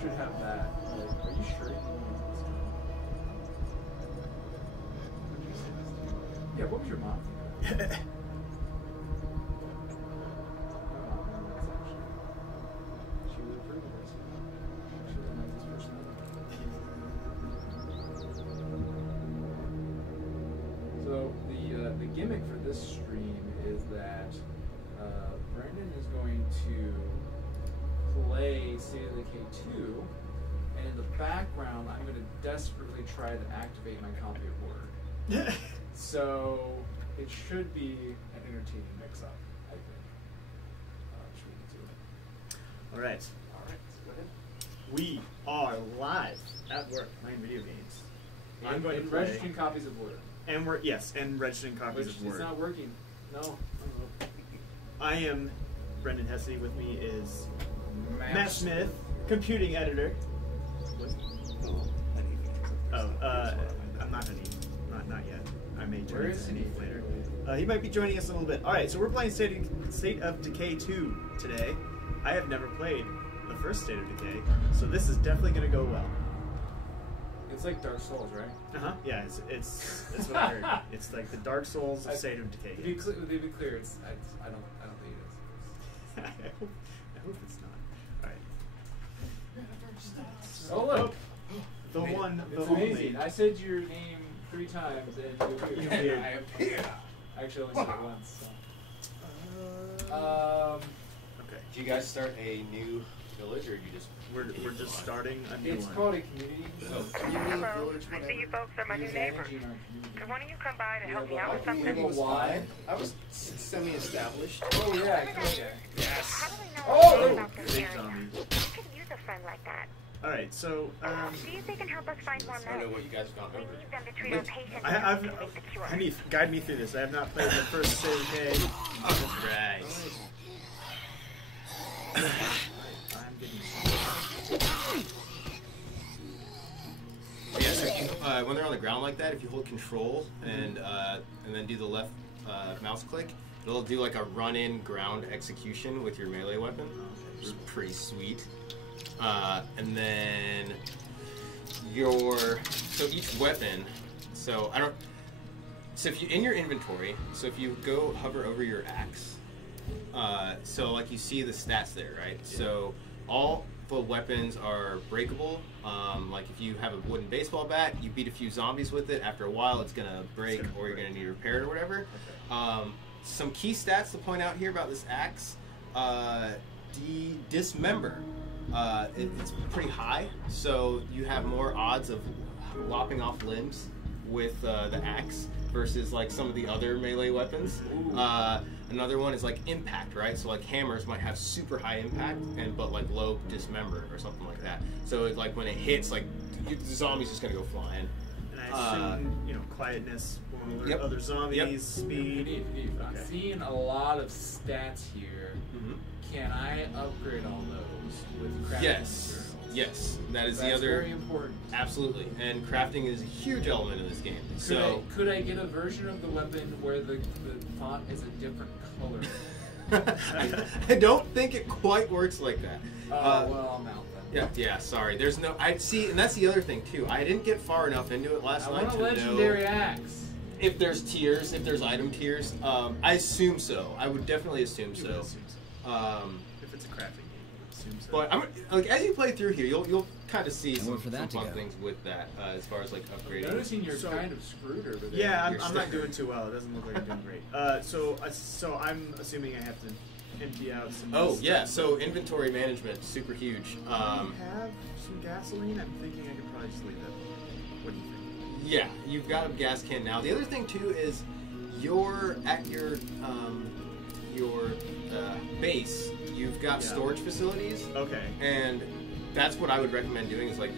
should have that. Like, are you sure you want this one? What did you say this thing? Yeah, what was your mom thinking? My mom knows, actually. She would approve of this. She doesn't like this person either. So the gimmick for this stream is that Brandon is going to play State of Decay 2, and in the background I'm going to desperately try to activate my copy of Word. So it should be an entertaining mix-up, I think. Should we get to it? All right. All right, so go ahead. We are live at work playing video games. I'm going to play. Registering copies of Word. And we're and registering copies of Word. It's not working. No. I am Brendan Hesse. With me is Matt Smith, computing editor. I'm not Hanif. Not yet. I may join Hanif later. He might be joining us in a little bit. All right, so we're playing State of Decay 2 today. I have never played the first State of Decay, so this is definitely going to go well. It's like Dark Souls, right? Yeah, it's what I heard. It's like the Dark Souls of State of Decay. To be clear, it's I don't think it is. I hope it's not. All right. Oh look, the one, the it's only. amazing. I said your name 3 times and you appeared. I appear. Actually, only said it once. So. Okay. Did you guys start a new village, or you just? We're just starting a new It's one. called a community. Hello, I see you folks are my new neighbors. Could one of you come by to help me out with something? Why? I was semi-established. Oh yeah, okay. Yes. How do we know Oh! about this Big area? zombie. I could use a friend like that. All right, so See if they can help us find more I don't know notes. what you guys have gone We over. need them to treat our patients I've and make the cure. Hanif, guide me through this. I have not played the first State of Decay. Right. I'm getting. Yeah, so when they're on the ground like that, if you hold Control and then do the left mouse click, it'll do like a run-in ground execution with your melee weapon, which is pretty sweet. And then so each weapon, so if you in your inventory, so if you go hover over your axe, so like you see the stats there, right? Yeah. So all the weapons are breakable. Like if you have a wooden baseball bat, you beat a few zombies with it. After a while, it's gonna break, or you're gonna need to repair it or whatever. Okay. Some key stats to point out here about this axe: dismember. It's pretty high, so you have more odds of lopping off limbs with the axe versus like some of the other melee weapons. Another one is like impact, right? So like hammers might have super high impact but like low dismember or something like that. So it's like when it hits, like the zombie's just gonna go flying. And I assume quietness, won't alert Yep. other zombies, Yep. speed. I'm seeing a lot of stats here. Mm-hmm. Can I upgrade all those with crafting Yes. materials? Yes, that is That's the other. very important. Absolutely, and crafting is a huge element of this game. Could I get a version of the weapon where the font is a different color? I don't think it quite works like that. Well, I'm out then. Yeah. Sorry, there's no. I see, and that's the other thing too. I didn't get far enough into it last I night want a to legendary know axe. if there's tiers, if there's item tiers. I assume so. I would definitely assume You would so. assume so. If it's a crafting game, you would assume so. But I'm like as you play through here, you'll kind of see some for that fun to go. things with that as far as like upgrading. Noticing you're So- kind of screwed over there. Yeah, You're I'm not stuck. doing too well. It doesn't look like I'm doing great. So I'm assuming I have to empty out some. Oh stuff. yeah, so inventory management super huge. Do you have some gasoline? I'm thinking I could probably just leave that. What do you think? Yeah, you've got a gas can now. The other thing too is you're at your base. You've got storage facilities, Okay. and that's what I would recommend doing. Is like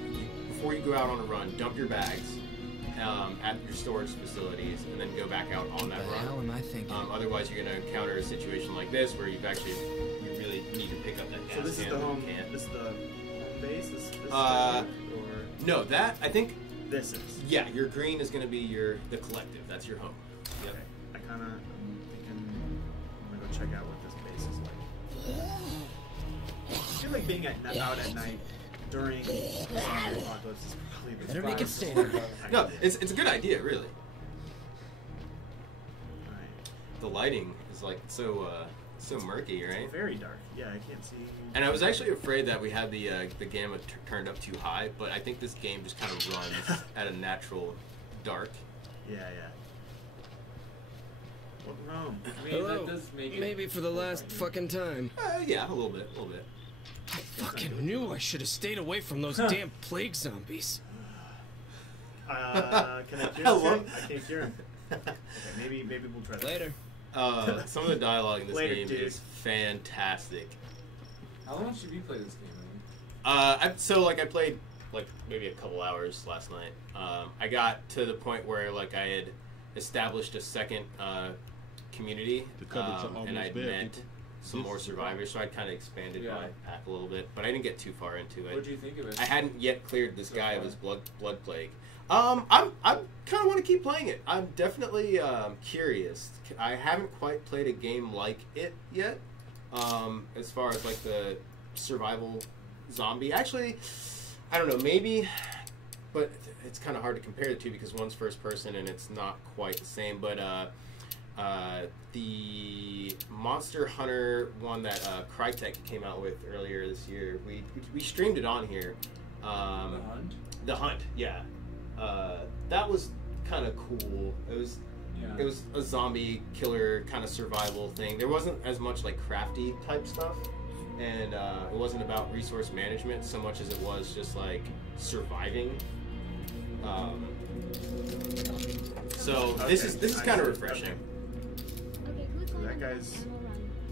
before you go out on a run, dump your bags at your storage facilities, and then go back out on that What the hell run. am I thinking? Otherwise, you're going to encounter a situation like this where you really need to pick up that gas So this is can. the home. You can't. This is the home base. This Uh, or No, that I think. this is. Yeah, your green is going to be the collective. That's your home. Yep. Okay. I'm thinking I'm gonna go check out what this base is like. I feel like being out at night during the zombie apocalypse is probably the Better make it stand. No, it's a good idea, really. Alright. The lighting is like so murky, right? Very dark. Yeah, I can't see. And I was actually afraid that we had the gamma turned up too high, but I think this game just kind of runs at a natural dark. Yeah. What wrong? I mean, Hello. that does make it Maybe for the last fucking time. Yeah, a little bit. I fucking knew I should have stayed away from those damn plague zombies. Can I cure him? I can't cure him. Okay, maybe we'll try that. Later. Some of the dialogue in this Later, game dude. is fantastic. How long should we play this game? I played like maybe a couple hours last night. I got to the point where like I had established a second community, and I'd met some more survivors, so I kind of expanded my pack a little bit, but I didn't get too far into it. What did you think of it? I hadn't yet cleared this guy of his blood plague. I kind of want to keep playing it. I'm definitely curious. I haven't quite played a game like it yet. As far as like the survival zombie, actually, I don't know, maybe, but it's kind of hard to compare the two because one's first person and it's not quite the same. But the Monster Hunter one that Crytek came out with earlier this year, we streamed it on here. The Hunt? The Hunt, yeah. That was kind of cool. It was a zombie killer kind of survival thing. There wasn't as much like crafty type stuff, and it wasn't about resource management so much as it was just like surviving. So this is kind of refreshing. So that guy's.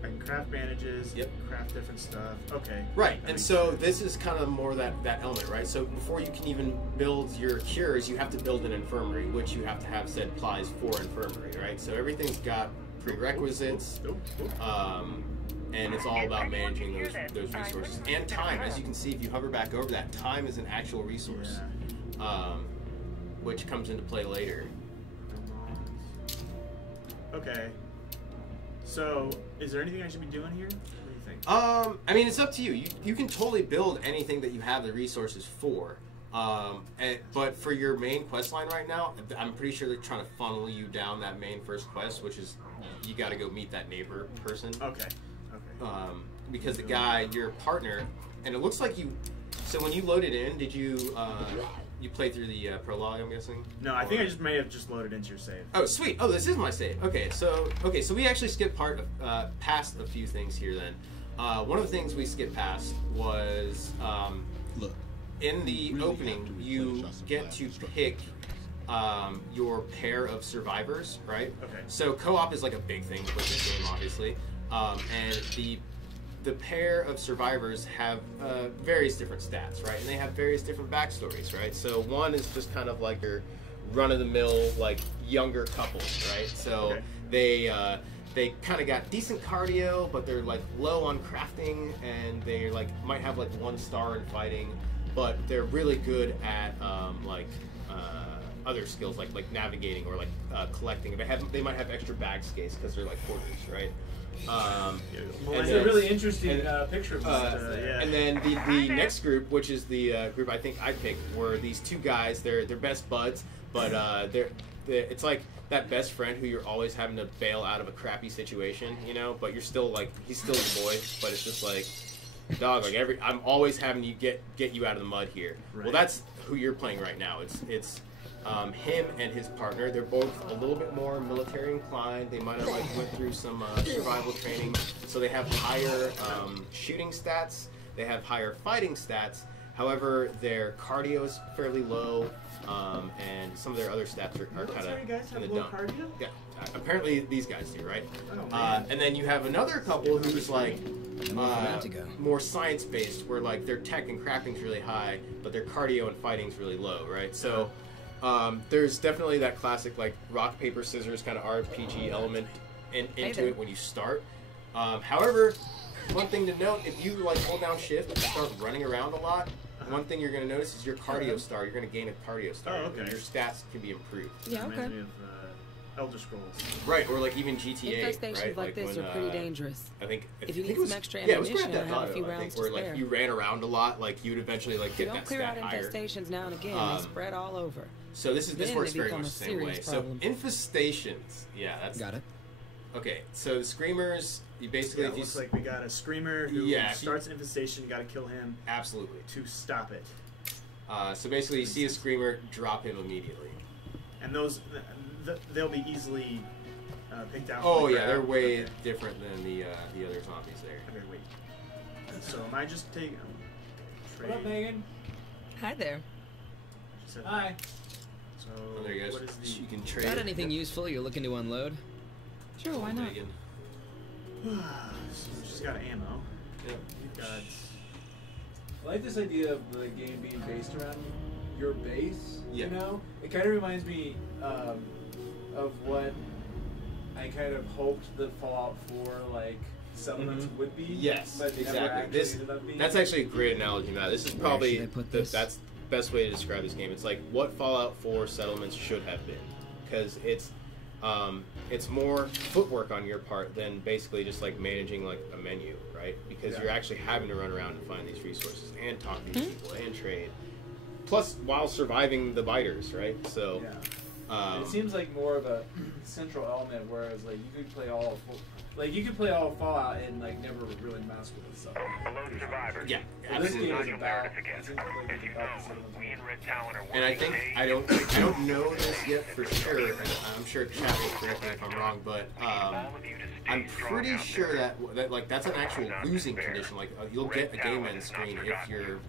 I can craft bandages. Yep. Craft different stuff. Okay. Right, and so this is kind of more that element, right? So before you can even build your cures, you have to build an infirmary, which you have to have said applies for infirmary, right? So everything's got prerequisites, and it's all about managing those resources and time. As you can see, if you hover back over that, time is an actual resource, which comes into play later. Okay. So, is there anything I should be doing here? What do you think? I mean, it's up to you. You can totally build anything that you have the resources for. But for your main quest line right now, I'm pretty sure they're trying to funnel you down that main first quest, which is you got to go meet that neighbor person. Okay. Because the guy, your partner, and it looks like you. So when you loaded in, did you you played through the prologue? I'm guessing. No, I think I just may have just loaded into your save. Oh, sweet. Oh, this is my save. Okay, so we actually skipped past a few things here. Then, one of the things we skipped past was Look, in the opening you get to pick your pair of survivors, right? Okay. So co-op is like a big thing with this game, obviously, and the pair of survivors have various different stats, right? And they have various different backstories, right? So one is just kind of like your run-of-the-mill, like, younger couples, right? So they kind of got decent cardio, but they're, like, low on crafting, and they, like, might have, like, 1 star in fighting, but they're really good at, other skills, like navigating or, like, collecting. They might have extra bag space because they're, like, hoarders, right? It's a really interesting picture of and then the next group, which is the group I think I picked, were these 2 guys. They're best buds, but it's like that best friend who you're always having to bail out of a crappy situation, you know. But you're still like he's still a boy, but it's just like dog. Like I'm always having you get you out of the mud here. Right. Well, that's who you're playing right now. It's him and his partner. They're both a little bit more military inclined. They might have like went through some survival training, so they have higher shooting stats. They have higher fighting stats. However, their cardio is fairly low, and some of their other stats are kind of in the dump. Cardio? Yeah, apparently these guys do, right? Oh, and then you have another couple who's like more science-based, where like their tech and crafting is really high, but their cardio and fighting is really low, right? So. There's definitely that classic like rock paper scissors kind of RPG element into it when you start. However, one thing to note: if you like hold down shift and start running around a lot, one thing you're going to notice is your cardio star. You're going to gain a cardio star. Oh, okay. Your stats can be improved. Yeah, okay. Reminds me of Elder Scrolls. Right, or like even GTA, Infestations right? like this when, are pretty dangerous. I think If you I think need it was, some extra yeah, it was ammunition, Grand Theft I have a few Auto, I rounds think, to where spare. like you ran around a lot, like you'd eventually like If you get don't that clear out stat higher. infestations now and again, they spread all over. So this Then works they very become much a the same way. serious So problem. infestations, yeah, that's Got it. okay. So the screamers, you basically Yeah, if it you looks like we got a screamer who Yeah, starts an infestation. You got to kill him absolutely. to stop it. So basically, you see a screamer, drop him immediately. And those, they'll be easily picked out. Oh for yeah, they're grab. way Okay. different than the other zombies there. Okay, wait. So am I just taking? What up, Megan? Hi there. Hi. So Oh, there you go. what is the? You can trade. Got anything useful you're looking to unload? Sure, why not? Megan. So we just got ammo. Yep. We've got. I like this idea of the game being based around your base. Yeah. You know, it kind of reminds me of what I kind of hoped the Fallout 4 like settlements would be. Yes, but never exactly. actually ended up being. That's actually a great analogy, Matt. This is probably should I put this? that's the best way to describe this game. It's like what Fallout 4 settlements should have been, because it's more footwork on your part than basically just like managing like a menu, right? Because Yeah. you're actually having to run around and find these resources and talk to these people and trade, plus while surviving the biters, right? So. Yeah. It seems like more of a central element, whereas like you could play all Fallout and like never really mess with it. So Below survivors. Yeah, so this game absolutely. is about. It seems like As it's you about the know, settlements. we in Red Talon are And I working think day I don't know this yet for sure. And I'm sure chat will correct me if I'm wrong, but all of you to stay I'm strong pretty out sure there. that like that's an actual losing condition. Like you'll get a game end screen if your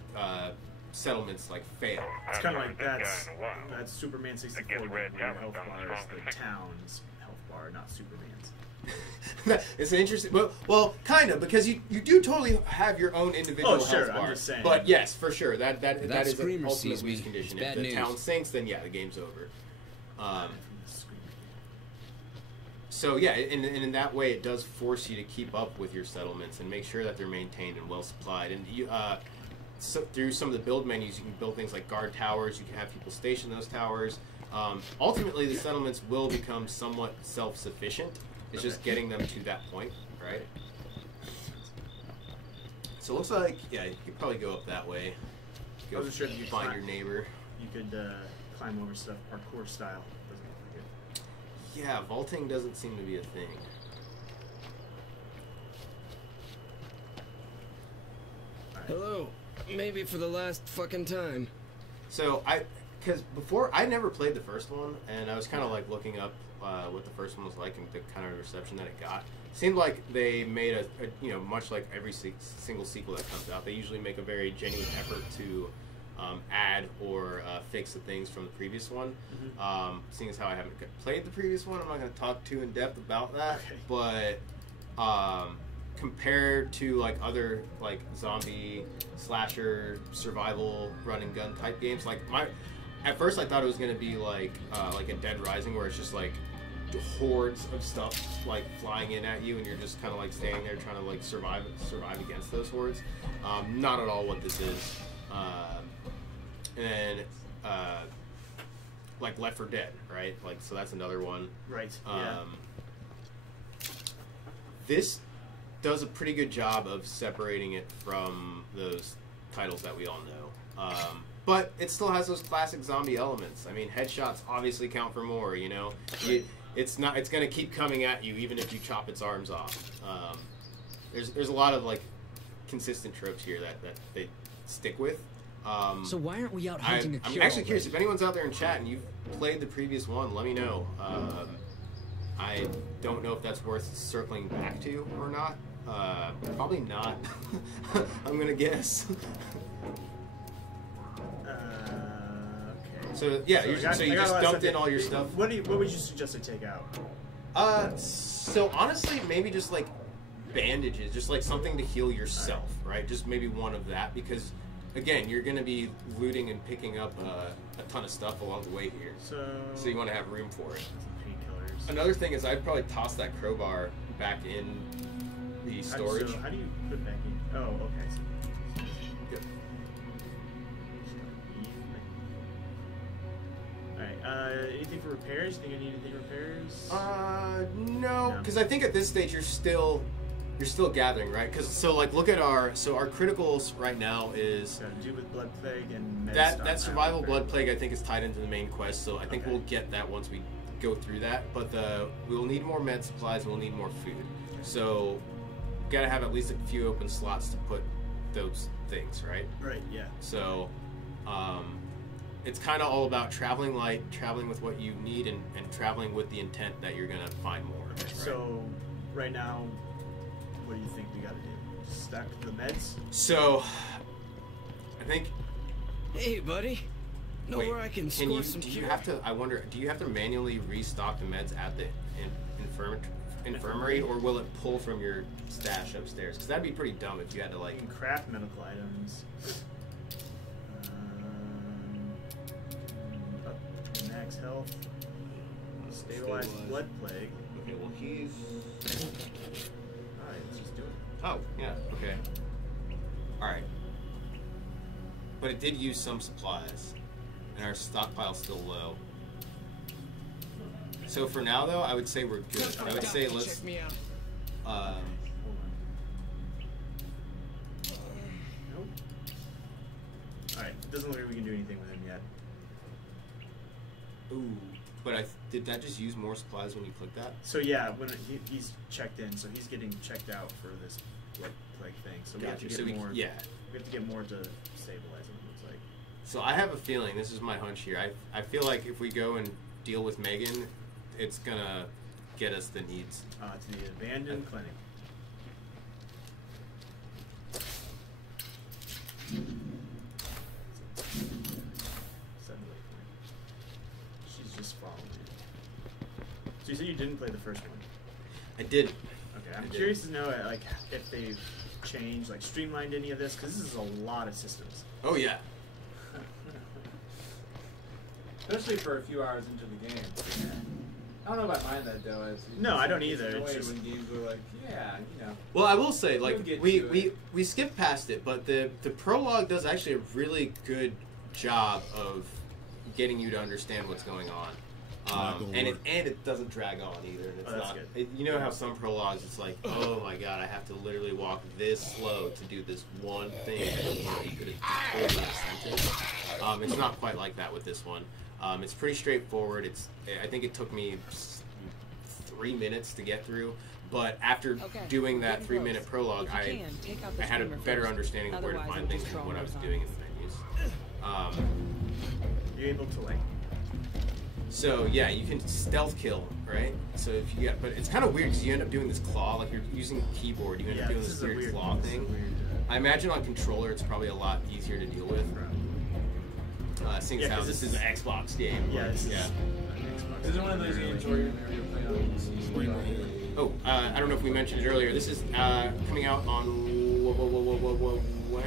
settlements like fail. It's kind of like This guy that's in a while. that's Superman 64 Against where Red your Talon health comes bar is strong. the town's health bar, not Superman's. It's an interesting, well, kind of, because you do totally have your own individual Oh, sure, health bar. I'm just saying. But yes, for sure, that is an screamer ultimate sees me. lose condition. It's If bad the news. town sinks, then yeah, the game's over. From the screen. So yeah, and in that way, it does force you to keep up with your settlements and make sure that they're maintained and well supplied. And you, so through some of the build menus, you can build things like guard towers. You can have people station those towers. Ultimately, the settlements will become somewhat self-sufficient. It's just getting them to that point, right? So it looks like, yeah, you could probably go up that way. I Go wasn't sure if you find climb- your neighbor. You could climb over stuff parkour style. Doesn't look like it. Yeah, vaulting doesn't seem to be a thing. Hello. Maybe for the last fucking time. So because before I never played the first one, and I was kind of like looking up what the first one was like and the kind of reception that it got. Seemed like they made a much like every single sequel that comes out, they usually make a very genuine effort to add or fix the things from the previous one. Seeing as how I haven't played the previous one, I'm not going to talk too in depth about that. Okay. But compared to like other like zombie slasher survival run and gun type games, like at first I thought it was going to be like a Dead Rising where it's just like hordes of stuff like flying in at you and you're just kind of like standing there trying to like survive against those hordes. Not at all what this is. And like Left 4 Dead, right? Like, so that's another one. Right. Yeah. This does a pretty good job of separating it from those titles that we all know. But it still has those classic zombie elements. I mean, headshots obviously count for more, you know? It's going to keep coming at you even if you chop its arms off. There's a lot of, like, consistent tropes here that they stick with. So why aren't we out hunting a I'm cure actually curious, already? if anyone's out there in chat and you've played the previous one, let me know. I don't know if that's worth circling back to or not. Probably not. I'm gonna guess. Okay. So yeah, you I got just a lot of dumped stuff in all your stuff. What would you suggest I take out? So honestly, maybe just like bandages, just like something to heal yourself, right? Just maybe one of that, because again, you're gonna be looting and picking up a ton of stuff along the way here. So you want to have room for it. Painkillers. Another thing is I'd probably toss that crowbar back in the storage. So how do you put it back in? Oh, okay. Good. Alright, Anything for repairs? Think I need anything repairs? No, because I think at this stage you're still gathering, right? Because like look at our criticals right now is Got to do with blood plague and that survival blood plague. I think is tied into the main quest, so I think we'll get that once we go through that. But we'll need more med supplies and we'll need more food. So gotta have at least a few open slots to put those things, right? Right. Yeah. So, it's kind of all about traveling light, traveling with what you need, and traveling with the intent that you're gonna find more. Okay, right? so right now, what do you think we gotta do? Just stack the meds? So, I think. Hey, buddy. Know Wait, where I can score some do you cure? have to? I wonder. Do you have to manually restock the meds at the infirmary, or will it pull from your stash upstairs? Because that'd be pretty dumb if you had to You like. can craft medical items. Up max health. Stabilize blood plague. Okay. Well, he's. Alright, let's just do it. Oh yeah. Okay. All right. But it did use some supplies, and our stockpile's still low. So for now, though, I would say we're good. I would say let's. Check me out. Nope. Alright, doesn't look like we can do anything with him yet. Ooh, but did that just use more supplies when you click that? So yeah, when he's checked in, so he's getting checked out for this blood plague thing. So we have to Gotcha. get So more. yeah. We have to get more to stabilize him. It looks like. So I have a feeling. This is my hunch here. I feel like if we go and deal with Megan, it's gonna get us the needs. To the abandoned clinic. She's just following you. So you said you didn't play the first one. I did. Okay, I'm I did. curious to know like if they've changed, like streamlined any of this, because this is a lot of systems. Oh yeah. Especially for a few hours into the game. I don't know if I mind that though. No, I don't it's either. annoying It's just- when games are like, yeah, you know. Well, I will say, like, You'll get we, to we, it. we skipped past it, but the prologue does actually a really good job of getting you to understand what's going on. And it doesn't drag on either. And it's Oh, that's not. good. You know how some prologues, it's like, oh my god, I have to literally walk this slow to do this one thing that you could have just told me in a sentence. It's not quite like that with this one. It's pretty straightforward. I think it took me 3 minutes to get through, but after doing that 3-minute prologue, I had a better understanding of where to find things and what I was doing in the menus. You're able to like. So yeah, you can stealth kill, right? So if you get, but it's kind of weird because you end up doing this claw, like you're using a keyboard. You end up doing this this is a weird claw this is a thing. weird, I imagine on controller it's probably a lot easier to deal with. Seeing as how 'cause this this is an is- Xbox game. Yeah, this yeah. is an Xbox. Is it one of those games where you're playing on PC? Oh, I don't know if we mentioned it earlier. This is coming out on when?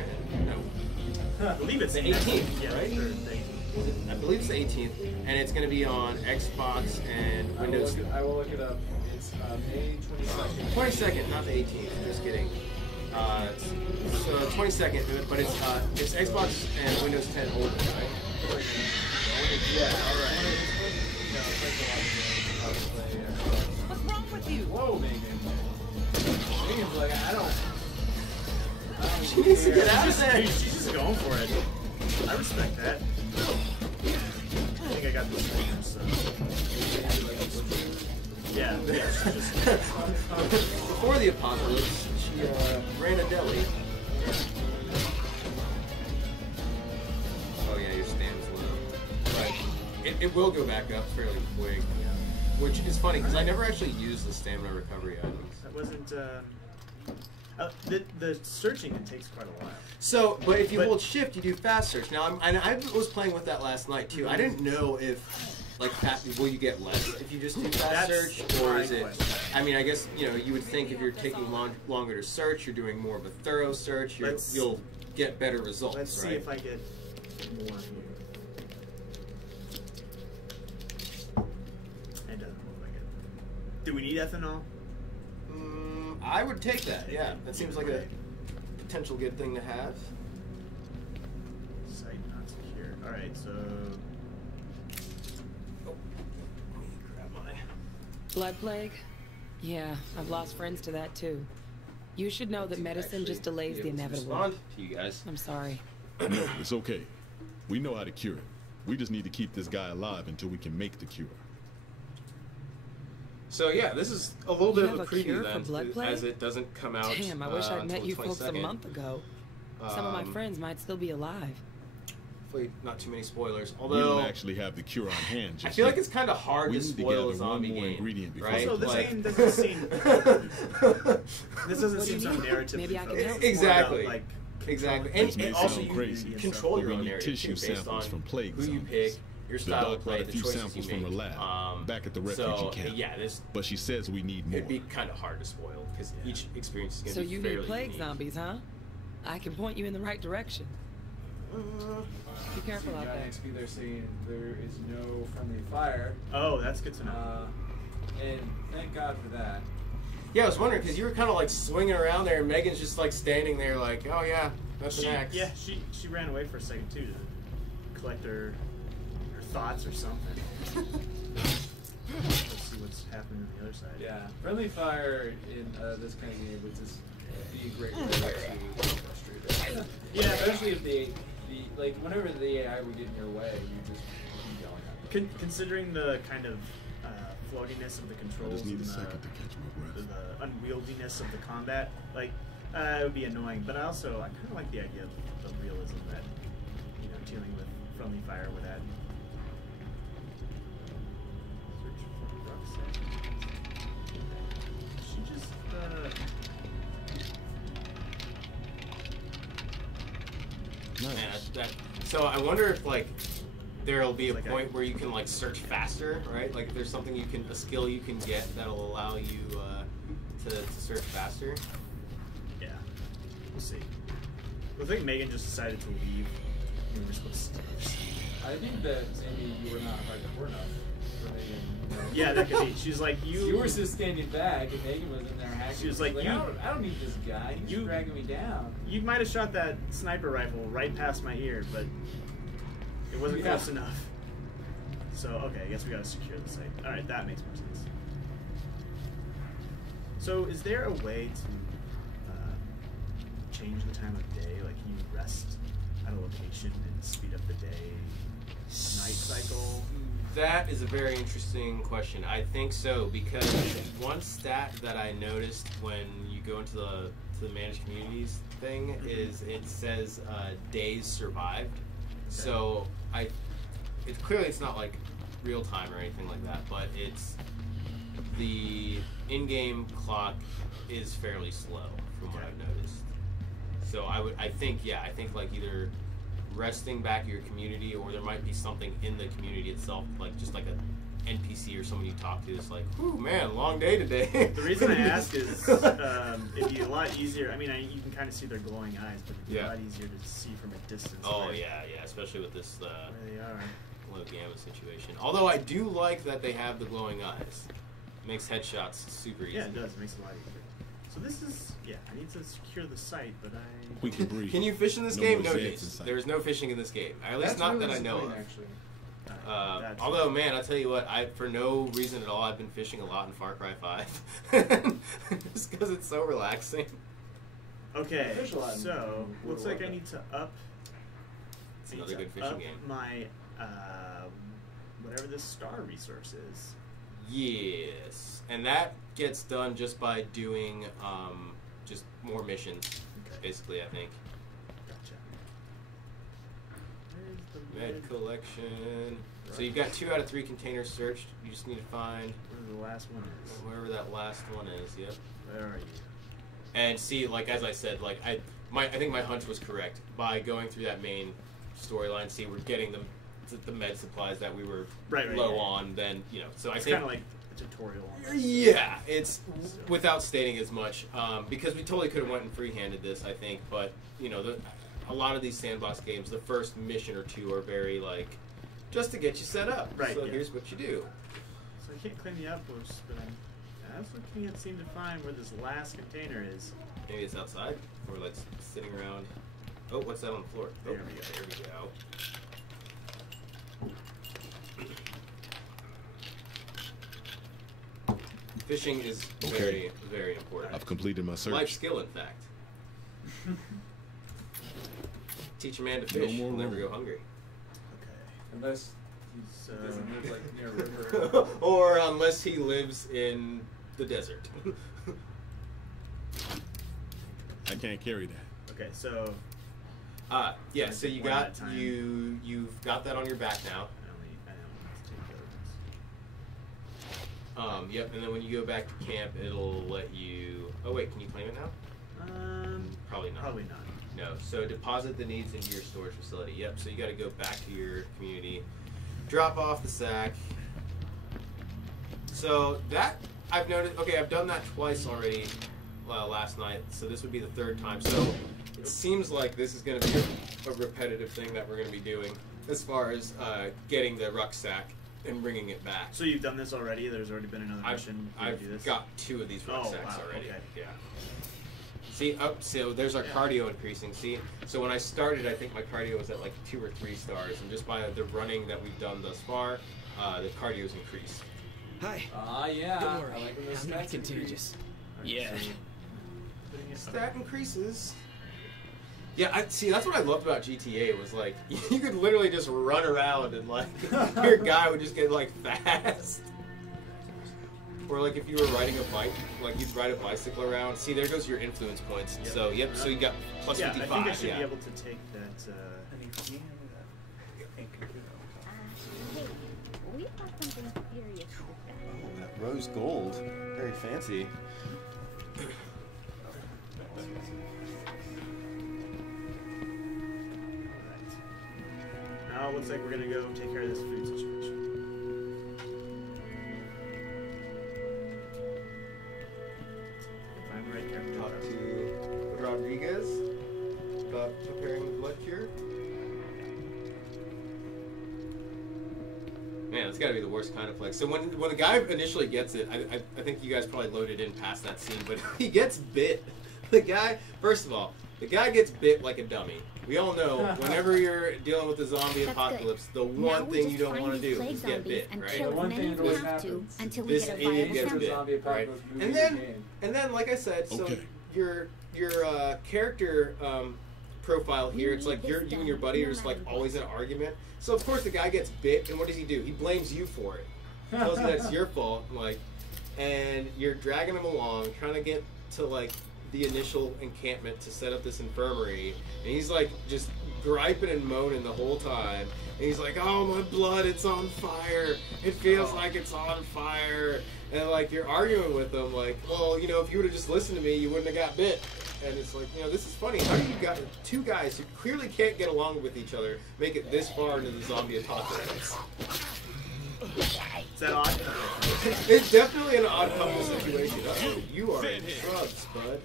No, I believe it's the 18th, yeah, right? or the 18th. I believe it's the 18th, and it's going to be on Xbox and Windows. I will look it up. It's May 22nd. 22nd, not the 18th. Just kidding. So 22nd, but it's Xbox and Windows 10 older, right? Yeah, alright. What's wrong with you? Whoa, Megan. Megan's like, I don't She needs to get out of Dude, there. she's just going for it. I respect that. I think I got this one, so. Yeah, she's just. Before the apocalypse, she ran a deli. Oh yeah, your stand's low. But it will go back up fairly quick. Which is funny because I never actually used the stamina recovery items. That wasn't. The searching, it takes quite a while. So, but if you hold shift, you do fast search. Now, I was playing with that last night too. I didn't know if, like, will you get less if you just do fast search, or is it? I mean, I guess you would think if you're taking longer to search, you're doing more of a thorough search. You'll get better results. Let's see right? if I get more here. It doesn't look like it. Do we need ethanol? I would take that. Yeah, that seems like a potential good thing to have. Site not secure. Alright, so. Oh, Blood plague? Yeah, I've lost friends to that too. You should know that medicine just delays the inevitable. Respond to you guys. I'm sorry. No, it's okay. We know how to cure it. We just need to keep this guy alive until we can make the cure. So yeah, this is a little bit of a preview for blood then, plague? as it doesn't come out. Damn, I wish I'd met until you the folks a 22nd. month ago. Some of my friends might still be alive. Hopefully, not too many spoilers. We Although don't actually have the cure on hand just I feel like yet. it's kind of hard We to need to spoil a gather zombie one more game, ingredient before right? So this Like- game doesn't seem. This doesn't What do seem you so mean? narratively Maybe I can focused. help. It's more about, Exactly. like, Exactly, This and may also sound you crazy, control but your we own need narrative tissue too, based samples on from plague who you zombies. pick, your The style dog of play, brought a the few choices samples you from make. her lab back at the refugee So camp. yeah, this But she says we need more. it'd be kind of hard to spoil because each experience is going So to be you fairly need plague unique. zombies, huh? I can point you in the right direction. Be careful out John there. XP, they're saying there is no friendly fire. Oh, that's good to know. And thank God for that. Yeah, I was wondering because you were kind of like swinging around there, and Megan's just like standing there, like, oh yeah, that's an axe. Yeah, she ran away for a second too to collect her thoughts or something. Let's see what's happening on the other side. Yeah, friendly fire in this kind of game would just be a great way to frustrate it. Yeah, especially if the like whenever the AI would get in your way, you just keep yelling at them. Considering the kind of floatiness of the I controls just need and a second to catch my breath. the unwieldiness of the combat, like it would be annoying. But I kind of like the idea of the realism that dealing with friendly fire would add. Search for rucksack. She just Nice. Man, so I wonder if like there'll be a Like point where you can like search faster, right? Like if there's something a skill you can get that'll allow you to search faster. Yeah, we'll see. I think Megan just decided to leave. We were supposed to stay. I think that maybe you were not hardcore enough for Megan. Yeah, that could be. She's like, You were just standing back, and Megan was in there hacking. She was like, I don't need this guy. He's you- dragging me down. You might have shot that sniper rifle right past my ear, but it wasn't Yeah. close enough. So, okay, I guess we gotta secure the site. Alright, that makes more sense. So, is there a way to change the time of day? Like, can you rest at a location and speed up the day, night cycle? That is a very interesting question. I think so because one stat that I noticed when you go into the managed communities thing is it says days survived. So it's clearly it's not like real time or anything like that, but it's the in-game clock is fairly slow from what I've noticed. So I think like either resting back your community, or there might be something in the community itself, like just like a NPC or someone you talk to that's like, "Ooh, man, long day today." The reason I ask is it'd be a lot easier. I mean, you can kind of see their glowing eyes, but it'd be a lot easier to see from a distance. Oh where, yeah, especially with this where they are. low gamma situation. Although I do like that they have the glowing eyes. Makes headshots super easy. Yeah, it does. It makes it a lot easier. So this is, I need to secure the site, but We can breathe. Can you fish in this No game? more No, Zeds Jace. inside. There's no fishing in this game. At least That's not really that I know of. disappointing, actually. Although, man, I'll tell you what, for no reason at all, I've been fishing a lot in Far Cry 5. Just because it's so relaxing. Okay, Fish a lot in so World looks of like I Warcraft. need to up. It's I need another to good fishing up game. my whatever this star resource is. Yes. And that gets done just by doing just more missions, basically, I think. Gotcha. Where's the Med collection. So you've got 2 out of 3 containers searched. You just need to find Where the last one is? wherever that last one is. Yep. Where are you? And see, like as I said, like I think my hunch was correct. By going through that main storyline, see, we're getting the med supplies that we were low on. Then so I It's think kind of like a tutorial. yeah, it's without stating as much because we totally could have went and free-handed this. I think, but a lot of these sandbox games, the first mission or 2 are very like just to get you set up. Right. So here's what you do. So I can't claim the outpost, but I also can't seem to find where this last container is. Maybe it's outside or like sitting around. Oh, what's that on the floor? There Oh, we go. There we go. Fishing is Okay. very, very important. I've completed my search. Life skill, in fact. Teach a man to No fish, more he'll never room. go hungry. Unless So he doesn't live like near a river. Or unless he lives in the desert. I can't carry that. okay, so Yeah, so you One got at a time. you've got that on your back now. I don't have to take the other ones. Yep, and then when you go back to camp, it'll let you. Oh wait, can you claim it now? Probably not. Probably not. No. So deposit the needs into your storage facility. Yep. So you got to go back to your community, drop off the sack. So that I've noticed. Okay, I've done that twice already last night. So this would be the third time. So it seems like this is going to be a repetitive thing that we're going to be doing as far as getting the rucksack and bringing it back. So you've done this already? There's already been another mission? I've do this? got 2 of these rucksacks already. Okay. Yeah. See, so there's our cardio increasing. See, so when I started, I think my cardio was at like 2 or 3 stars, and just by the running that we've done thus far, the cardio's increased. Hi. Yeah. Don't worry. I like when those I'm not stats contagious. Yeah. Stat increases. Yeah, see, that's what I loved about GTA was like you could literally just run around and like your guy would just get like fast. Or like if you were riding a bike, like you'd ride a bicycle around. See, there goes your influence points. Yep. So yep, so you got plus Yeah, 55. I think I should yeah. be able to take that. Hey, we've got something serious with that. That rose gold, very fancy. Now it looks like we're gonna go take care of this food situation. If I'm right there. Talk to Rodriguez about preparing the blood cure. Man, it's got to be the worst kind of flex. So when the guy initially gets it, I think you guys probably loaded in past that scene, but he gets bit. The guy, first of all, the guy gets bit like a dummy. We all know whenever you're dealing with the zombie That's apocalypse, the Now one we thing just you don't find want to these do plague is get zombies bit, and right? kill The one as thing many that as we always have to happens. until we This get a idiot viable gets sample. bit, Zombie right? apocalypse movie And then, game. like I said, so Okay. your character profile here, it's like you and your buddy are just like always in an argument. So of course the guy gets bit, and what does he do? He blames you for it. Tells you that's your fault, like, and you're dragging him along, trying to get to like the initial encampment to set up this infirmary, and he's like just griping and moaning the whole time. And he's like, "Oh, my blood, it's on fire. It feels like it's on fire." And like you're arguing with him, like, "Well, you know, if you would have just listened to me, you wouldn't have got bit." And it's like, you know, this is funny. How do you got 2 guys who clearly can't get along with each other make it this far into the zombie apocalypse? Is that odd? It's definitely an odd couple situation. Oh, you are in shrubs, bud.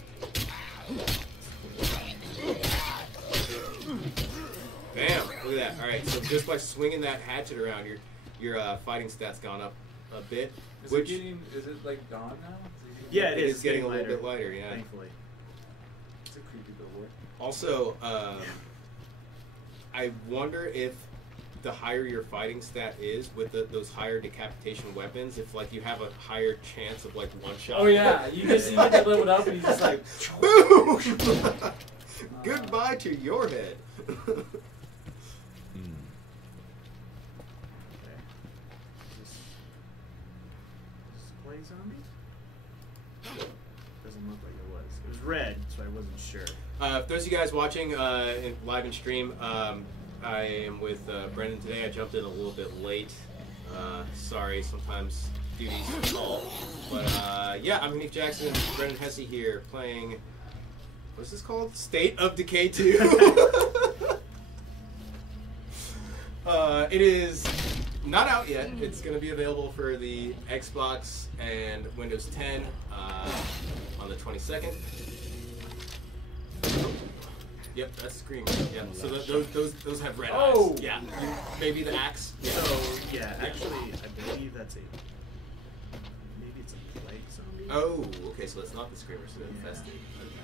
Bam! Look at that. All right, so just by swinging that hatchet around, your fighting stats gone up a bit. Is Which it like dawn now? Yeah, it is. It's getting a little bit lighter. Yeah. Thankfully. It's a creepy billboard. Also, I wonder if the higher your fighting stat is with those higher decapitation weapons, if like you have a higher chance of like one shot. Oh yeah, you just get to level up and he's just like, boom! Goodbye to your head. Okay. Is this play zombie? Doesn't look like it was. It was red, so I wasn't sure. For those of you guys watching live in stream, I am with Brendan today. I jumped in a little bit late. Sorry, sometimes duties call. But yeah, I'm Hanif Jackson and Brendan Hesse here playing, what's this called? State of Decay 2. It is not out yet. It's going to be available for the Xbox and Windows 10 on the 22nd. Yep, that's Scream. Yeah, so those have red Oh! eyes. Yeah, maybe the axe. Yeah. So, yeah, actually, I believe that's maybe it's a plague zombie. Oh, okay, so it's not the Screamer, so it's infested. Okay.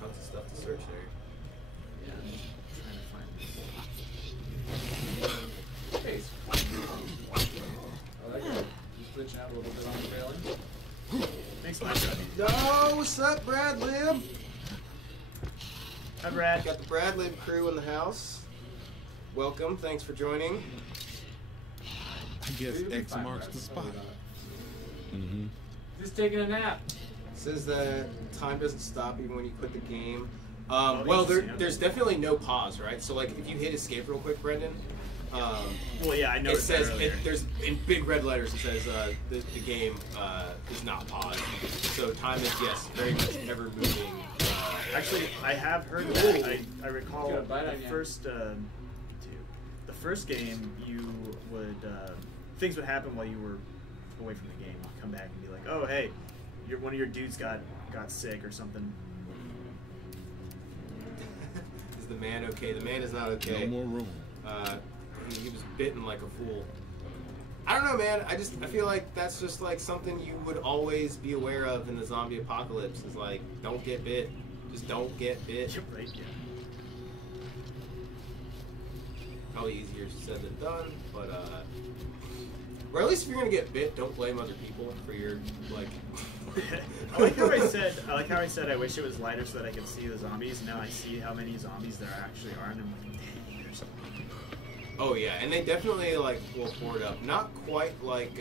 Tons of stuff to search there. Yeah, I'm trying to find this. hey. I like it. Just glitching out a little bit. No, what's up, Brad Lib? Hi, Brad. Got the Brad Lib crew in the house. Welcome, thanks for joining. I guess X marks the spot. Mm-hmm. Just taking a nap. Says that time doesn't stop even when you quit the game. Oh, Well, interesting. there's definitely no pause, right? So, like, if you hit escape real quick, Brendan, Well, yeah, I it noticed that says earlier. there's in big red letters. It says the game is not paused. So time is very much ever moving. Actually, I have heard that. I recall Got a bite on the ya. first game, you would things would happen while you were away from the game. You'd come back and be like, "Oh, hey, one of your dudes got sick or something." Is the man okay? The man is not okay. No more room. He was bitten like a fool. I don't know, man. I feel like that's just like something you would always be aware of in the zombie apocalypse. Is like, don't get bit. Just don't get bit. You're right, yeah. Probably easier said than done, but or at least if you're gonna get bit, don't blame other people for your like. I like how I said I wish it was lighter so that I could see the zombies. Now I see how many zombies there actually are, and I'm like, dang, there's so many. Oh yeah, and they definitely like will pour it up. Not quite like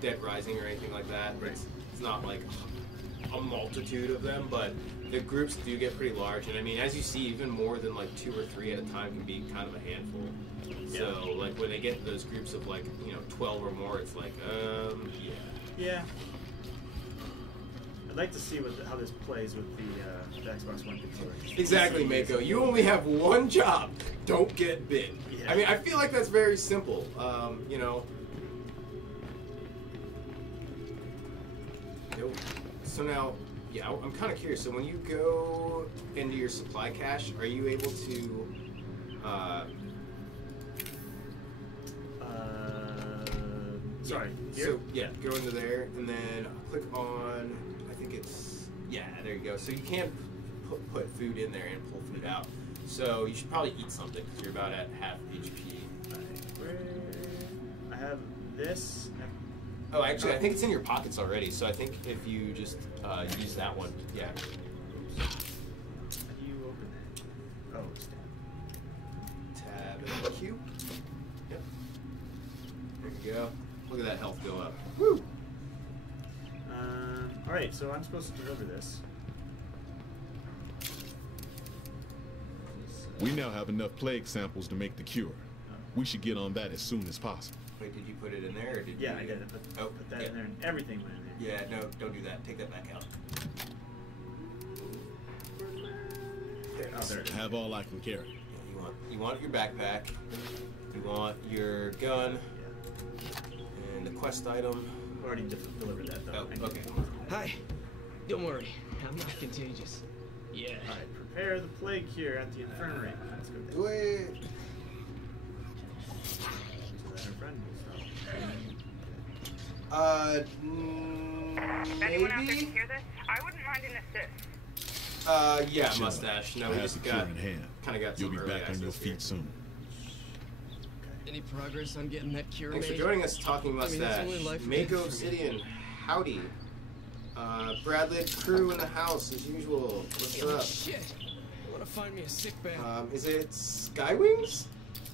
Dead Rising or anything like that. Right. It's not like a multitude of them, but the groups do get pretty large. And I mean, as you see, even more than like 2 or 3 at a time can be kind of a handful. Yeah. So like when they get to those groups of like 12 or more, it's like yeah. Yeah. I'd like to see how this plays with the Xbox One controller. Exactly, Mako. You only have one job. Don't get bit. Yeah. I mean, I feel like that's very simple. So now, yeah, I'm kind of curious. So when you go into your supply cache, are you able to? Sorry. Here? So yeah, go into there and then click on. I think it's there you go. So you can put food in there and pull food out. So you should probably eat something because you're about at half HP. I have this. Oh, actually, I think it's in your pockets already. So I think if you just use that one, yeah. How do you open it? Oh, it's down. Tab and Q. Yep. There you go. Look at that health go up. Woo! All right, so I'm supposed to deliver this. We now have enough plague samples to make the cure. We should get on that as soon as possible. Wait, did you put it in there, or did Yeah, you? I did. Put that in there, and everything went in there. Yeah, no, don't do that. Take that back out. Oh, there it is. Have all I can carry. Yeah, you want your backpack. You want your gun and the quest item. I've already delivered that, though. Oh, okay. Hi. Don't worry. I'm not contagious. Yeah. All right, prepare the plague cure at the infirmary. Let's go there. Do it. Is that our friend? If anyone out there Maybe? can hear this, I wouldn't mind an assist. Yeah, Chill. mustache. No, I we have just the cure got in hand. kind of got You'll some be early back on your access here. feet soon. Any progress on getting that cure Thanks for made? joining us, Talking I mean, that's Mustache. only life or Mako death for me. Obsidian, howdy. Bradley crew in the house as usual. What's Oh, up? shit. I want to find me a sick bag. Is it Skywings?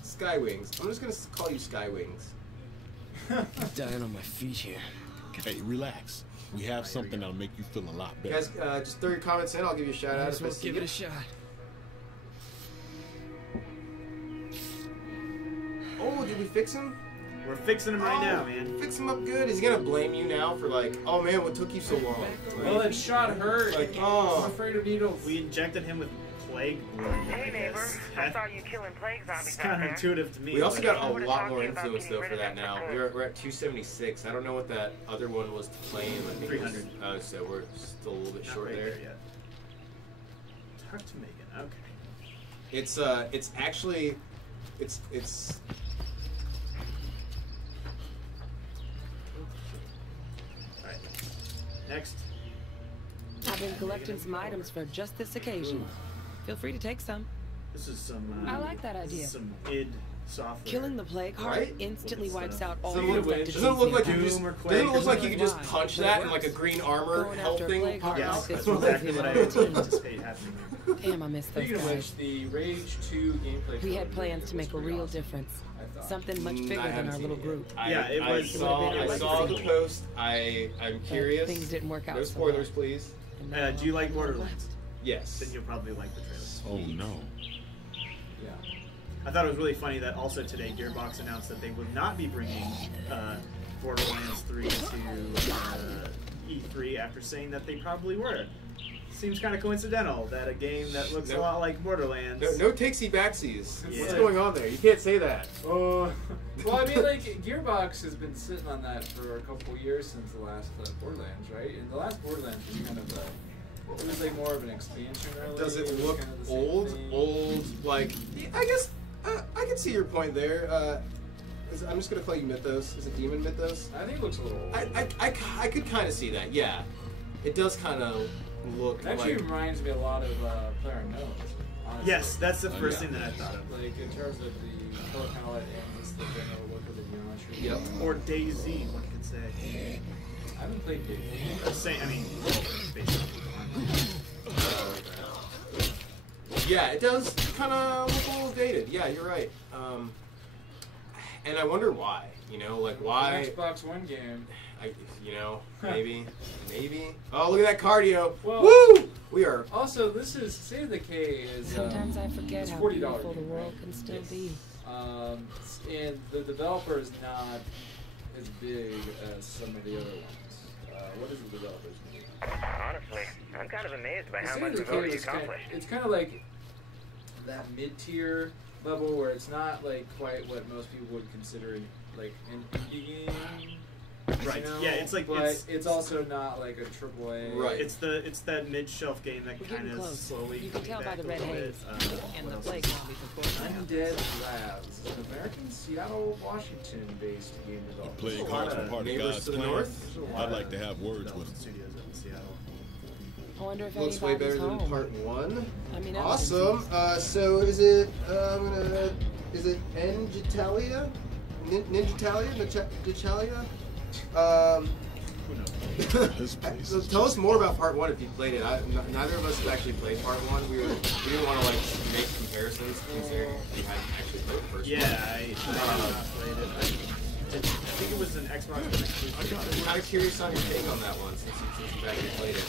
Skywings. I'm just gonna call you Skywings. I'm dying on my feet here. Hey, relax. We have something that'll make you feel a lot You better. guys, just throw your comments in. I'll give you a shout Might out as if I well see give you. it a shot. Oh, did we fix him? We're fixing him right now, Oh, man. Fix him up good. Is he gonna blame you now for like, oh man, what took you so long? Well, that shot hurt. Like, oh. I'm afraid of needles. We injected him with plague blood. Hey, neighbor. I That- saw you killing plague It's zombies out kind of there. intuitive to me. We also but- got I a would've lot talked more to you about influence getting though rid for of that them now. for We're at 276. I don't know what that other one was to play in. I think it was 300. Oh, so we're still a little bit Not short right there. yet. Talk to Megan. Okay. It's actually, it's. All right. Next. I've been collecting some items for just this occasion. Feel free to take some. This is some. I like that this idea. is some id software. Killing the plague heart Right? instantly Well, wipes out all Doesn't the it look, infected doesn't it look like you Doom just or doesn't it look like you could just Why? punch But that it and like a works. green armor Going health after a thing plague pops heart Yes, out? like this that's will leave exactly you what I with a routine. anticipate happening here. Damn, I miss those Speaking of guys. which, the Rage 2 gameplay. We trailer had plans to make a was pretty real awesome, difference. I thought. Something much I bigger than haven't our seen little it group. Yeah, it I was- saw, it would've I been saw the amazing. post. I'm curious. Things didn't work out No so spoilers, well. please. And now Do you like I'm Borderlands? Yes. Then you'll probably like the trailer. Oh no. Yeah. I thought it was really funny that also today Gearbox announced that they would not be bringing Borderlands 3 to E3 after saying that they probably were. Seems kind of coincidental that a game that looks a No. lot like Borderlands. No takesy backsies. Yeah. What's going on there? You can't say that. Well, I mean, like, Gearbox has been sitting on that for a couple years since the last Borderlands, right? And the last Borderlands was kind of it was like more of an expansion, really. Does it was look kind of the same old? thing. Old, like, I guess I can see your point there. I'm just gonna call you Mythos. Is it Demon Mythos? I think it looks a little old. I could kind of see that. Yeah, it does kind of look It actually like. reminds me a lot of PlayerUnknown's, honestly. Yes, that's the first yeah. thing that I thought of. Like, in terms of the color palette and just the general look of the geometry. Yep. Or DayZ, one could say. I haven't played Decay. I mean, basically. Yeah, it does kind of look a little dated. Yeah, you're right. And I wonder why. You know, like why? An Xbox One game. Maybe. Oh, look at that cardio! Well- Woo! We are. Also, this is State of Decay is. Sometimes I forget it's how $40 beautiful the game, world right? can still Yes. be. And the developer is not as big as some of the other ones. What is the developer's name? Honestly, I'm kind of amazed by how State much of we've Decay already is kind of, accomplished. it's kind of like that mid-tier level where it's not like quite what most people would consider like an indie game. Right. You know? Yeah, it's like but it's also not like a AAA. Right. It's that mid-shelf game that We're kind getting of close. slowly. You can tell by back the a red little haze bit. and What the else plague is- zombie before. Undead Labs is an American Seattle, Washington-based game A developer. plague There's a heart's lot a of part of neighbors God's to the plan. north. I'd like to have words with Development him. studios in Seattle. I wonder if Looks way anybody's better than home. part one. I mean, Awesome. So is it? Is it Ninjitalia? Ninjitalia? Who knows? This place So is tell us just- more about part one if you played it. Neither of us have actually played part one. We didn't want to like make comparisons considering we hadn't actually played the first Yeah, one. I have not played it. I think it was an Xbox One exclusive. I'm kind of curious on your take on that one since you've actually played it.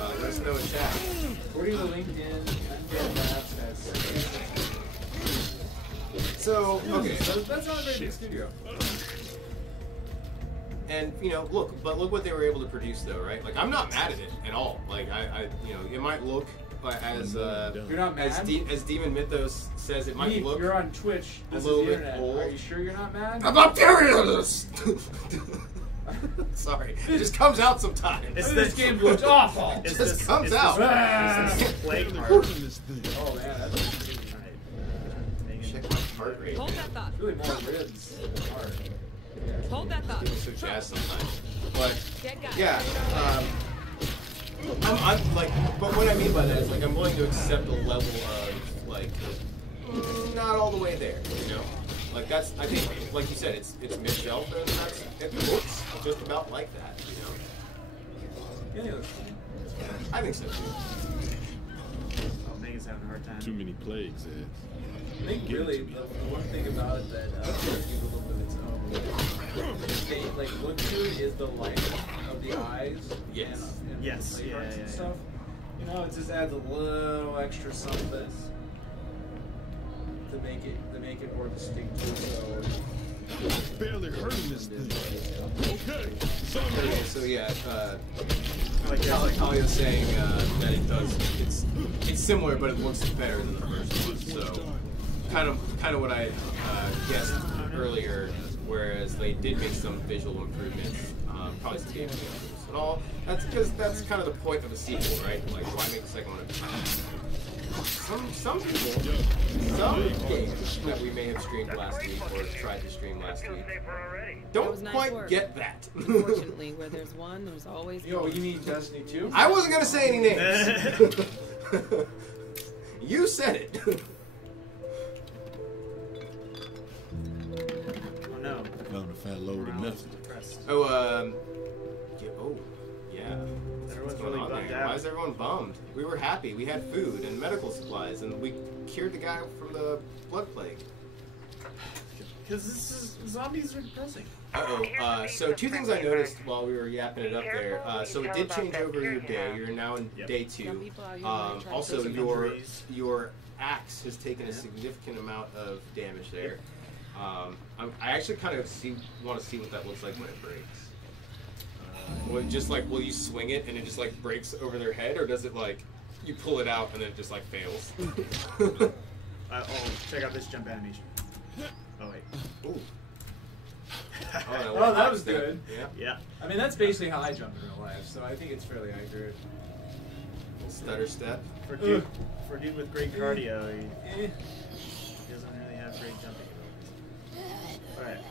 Let us know in chat. According to LinkedIn, Undead Labs has. So okay, So that's not a very big studio. and look what they were able to produce though, right? Like I'm not mad at it at all. Like it might look as You're not mad? as Demon Mythos says, it might Meep, look. you're on Twitch. a This little is the bit internet. old. Are you sure you're not mad? I'm not furious. Sorry, it just comes out sometimes. This game looks awful. It's just this- comes it's out. This, it's this plague Barely heart. hurting this thing. Oh man, that's really Check my heart rate. Hold that thought. really more ribs than heart. Hold that thought. Feels so jazzed sometimes, but Get guy. yeah. I'm like, but what I mean by that is like I'm willing to accept a level of like not all the way there, you know. Like that's I think like you said it's mid shelf and it looks just about like that, you know. Yeah, that's fine. I think so too. Oh, Megan's having a hard time. Too many plagues, Ed. I think really the one thing about it that gives you a little bit of its own they like look to it is the light of the eyes. Yes. And Yes, the yeah, parts yeah, and yeah. stuff. You know, it just adds a little extra something to make it more distinctive. So Barely hurting this thing. Okay. Okay, so yeah, Like, Talia's saying that it does. It's similar, but it looks better than the first one. So kind of what I guessed earlier. Whereas they did make some visual improvements, probably some gameplay improvements and all. That's because that's kind of the point of a sequel, right? Like why make the second one? Some people, some games that we may have streamed last week or tried to stream last week That was don't nice quite work. get that. Unfortunately, where there's one, there's always yo, more. you mean Destiny 2? I wasn't gonna say any names. You said it. fat load of nothing. Oh, yeah. Everyone's What's going really on bummed there? out. Why is everyone bummed? We were happy. We had food and medical supplies, and we cured the guy from the blood plague. Because zombies are depressing. Uh-oh. So two things I noticed while we were yapping it up there. So it did change over your day. You're now in day 2. Also, your axe has taken a significant amount of damage there. I actually kind of want to see what that looks like when it breaks. Will you swing it and it just like breaks over their head, or does it like you pull it out and then it just like fails? Check out this jump animation. Oh wait. Ooh. Oh, that was good. Yeah. I mean, that's basically how I jump in real life, so I think it's fairly accurate. Stutter step. For a dude with great cardio, he doesn't really have great jumping abilities. Alright.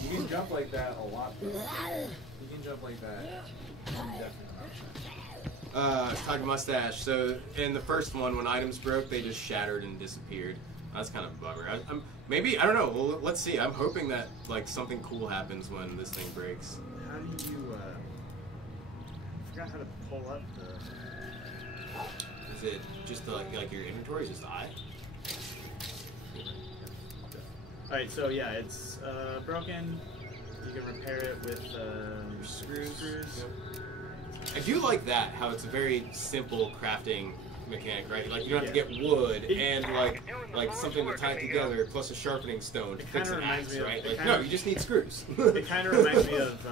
You can jump like that a lot, though. You can jump like that. Definitely not. Tiger mustache. So in the first one, when items broke, they just shattered and disappeared. That's kind of a bummer. Maybe, I don't know. Well, let's see. I'm hoping that like something cool happens when this thing breaks. How do you, I forgot how to pull up the... Is it just like your inventory is just I? Alright, so yeah, it's broken. You can repair it with your screws. I do like that, how it's a very simple crafting mechanic, right? Like you don't have to get wood and like something to tie it together plus a sharpening stone to fix an axe, right? Like no, you just need screws. It kind of reminds me of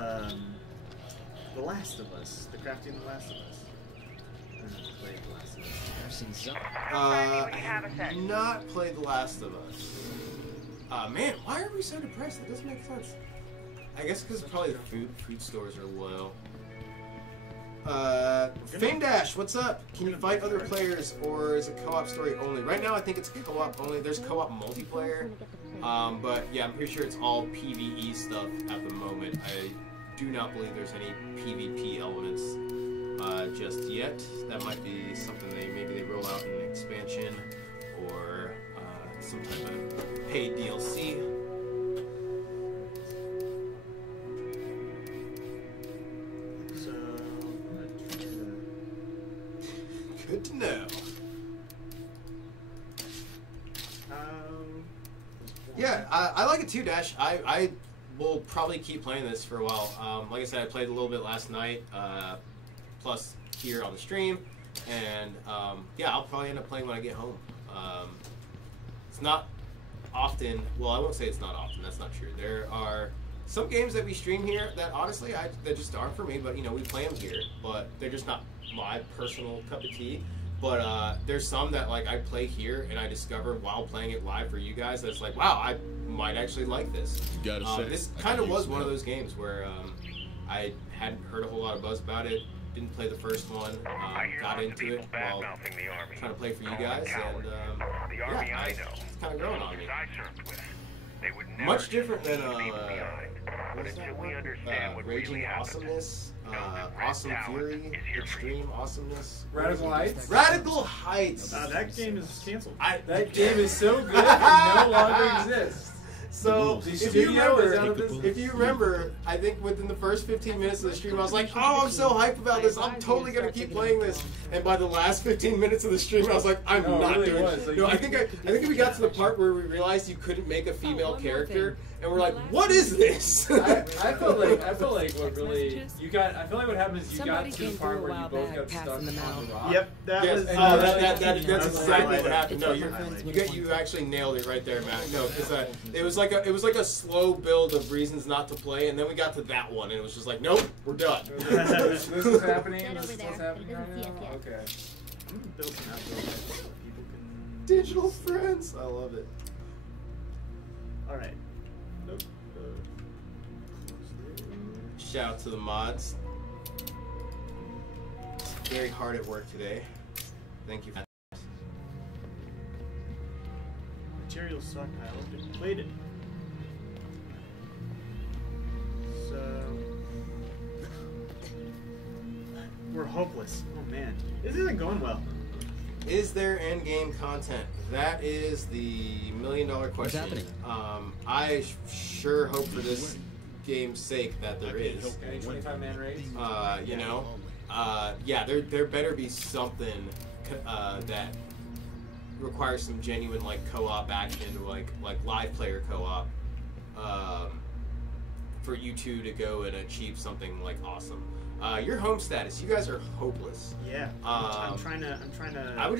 The Last of Us, the crafting of The Last of Us. I don't know if you played The Last of Us. I have not played The Last of Us. Man, why are we so depressed? That doesn't make sense. I guess because probably the food stores are low. Fame Dash, what's up? Can you fight other players, or is it co-op story only? Right now, I think it's co-op only. There's co-op multiplayer, but yeah, I'm pretty sure it's all PvE stuff at the moment. I do not believe there's any PvP elements just yet. That might be something maybe they roll out in an expansion or some type of paid DLC. Good to know. Yeah, I like it too, Dash. I will probably keep playing this for a while. Like I said, I played a little bit last night, plus here on the stream, and yeah, I'll probably end up playing when I get home. It's not often. Well, I won't say it's not often. That's not true. There are some games that we stream here that honestly, that just aren't for me. But you know, we play them here, but they're just not my personal cup of tea. But there's some that like I play here and I discover while playing it live for you guys that's like, wow, I might actually like this. You gotta say, this kind of was one of those games where I hadn't heard a whole lot of buzz about it. Didn't play the first one. Got into it while trying to play for you guys, and yeah, it's kind of growing on me. Much different than what is that one? Raging Awesomeness, Awesome Fury, Extreme Awesomeness. Radical Heights? Radical Heights! That game is canceled. That game is so good it no longer exists. So, if you remember, I think within the first 15 minutes of the stream, I was like, oh, I'm so hyped about this. I'm totally going to keep playing this. And by the last 15 minutes of the stream, I was like, I'm not doing it. No, I think we got to the part where we realized you couldn't make a female character. And we're like, what is this? I felt like what really I feel like what happened is you got to the part where you both got stuck on the rock. Yep, that's exactly what happened. No, you actually nailed it right there, Matt. No, because it was like a slow build of reasons not to play, and then we got to that one, and it was just like, nope, we're done. This is happening. This is happening right now. Okay. I'm gonna build some outbuildings so people can. Digital friends, I love it. All right. Nope. Shout out to the mods. Very hard at work today. Thank you. Material stockpile depleted. So we're hopeless. Oh man, this isn't going well. Is there end-game content? That is the million-dollar question. happening? I sure hope for this game's sake that there is. Any 25-man raids? You know, yeah, there better be something that requires some genuine like co-op action, like live player co-op, for you two to go and achieve something like awesome. Your home status, you guys are hopeless. Yeah. I'm trying to. I would